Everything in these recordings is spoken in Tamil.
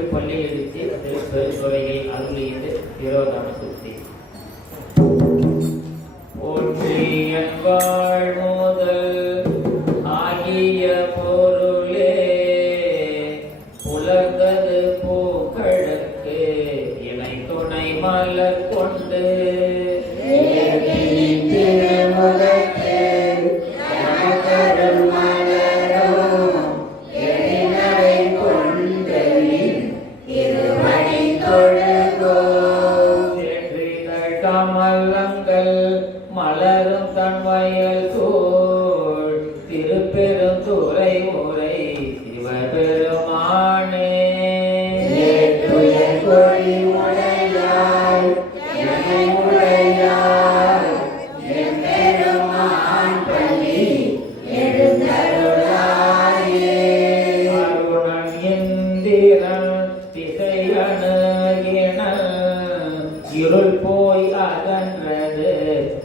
திருப்பள்ளி எழுச்சி திருப்பெருந்துறையில் அருளியது திரோதான சுத்தி. ஆகிய பொருளே புலர்ந்தது பூக்களுக்கு இணை துணை மலர் திசையணுகின இருள் போய் அகன்றது.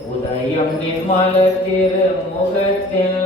உதயம் நின்மல திருமுகத்தில்.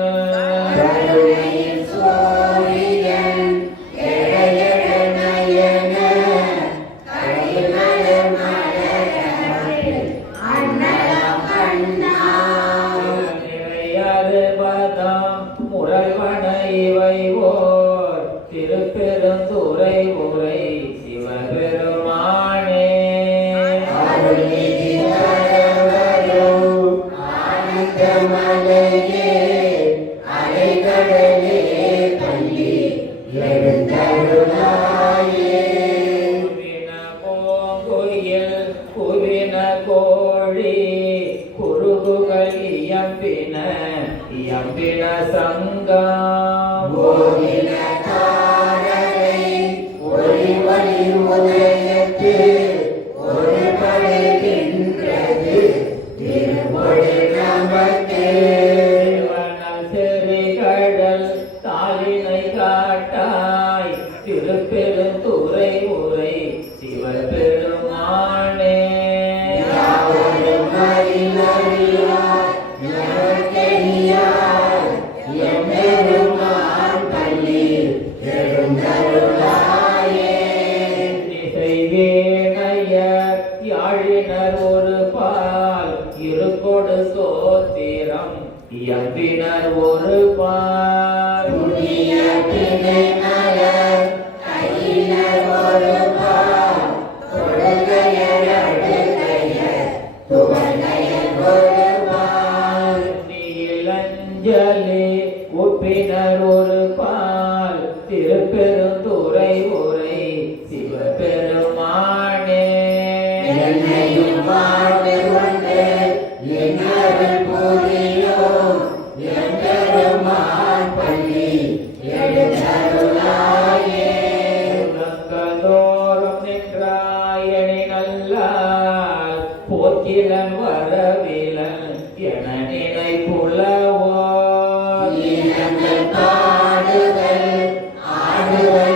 யாழினர் ஒரு பால் இருக்கொடு சோத்திரம் இயம்பினர் ஒரு பால். இளம் வரவிலன் என நினைப்புலவோ கொள்வாயல்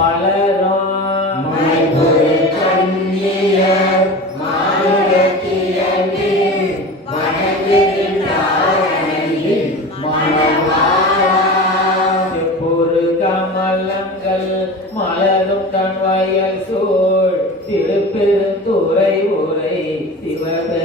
பலரும் செப்புரு மலரும் தன் வயல் சூழ். திருப்பெருந்துறை உரை சிவபெரு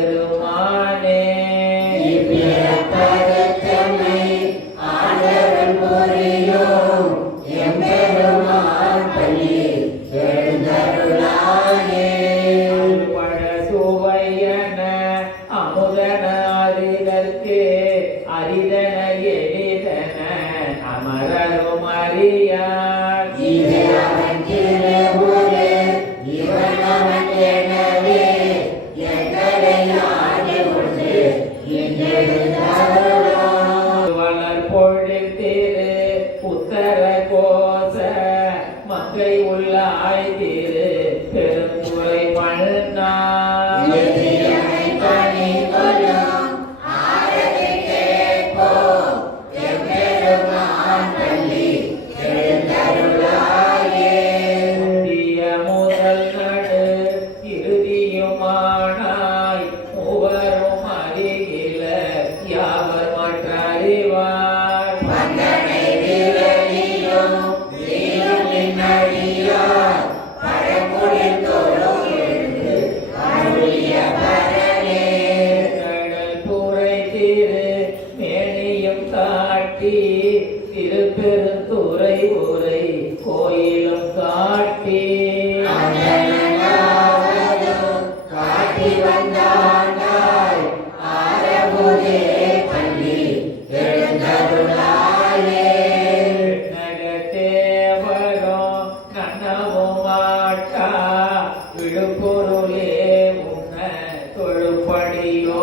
பொருளே உன்ன தொழுபடியோங்கள்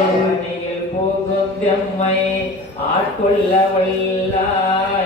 அவனியில் போகும் எம்மை ஆட்கொள்ள வல்லார்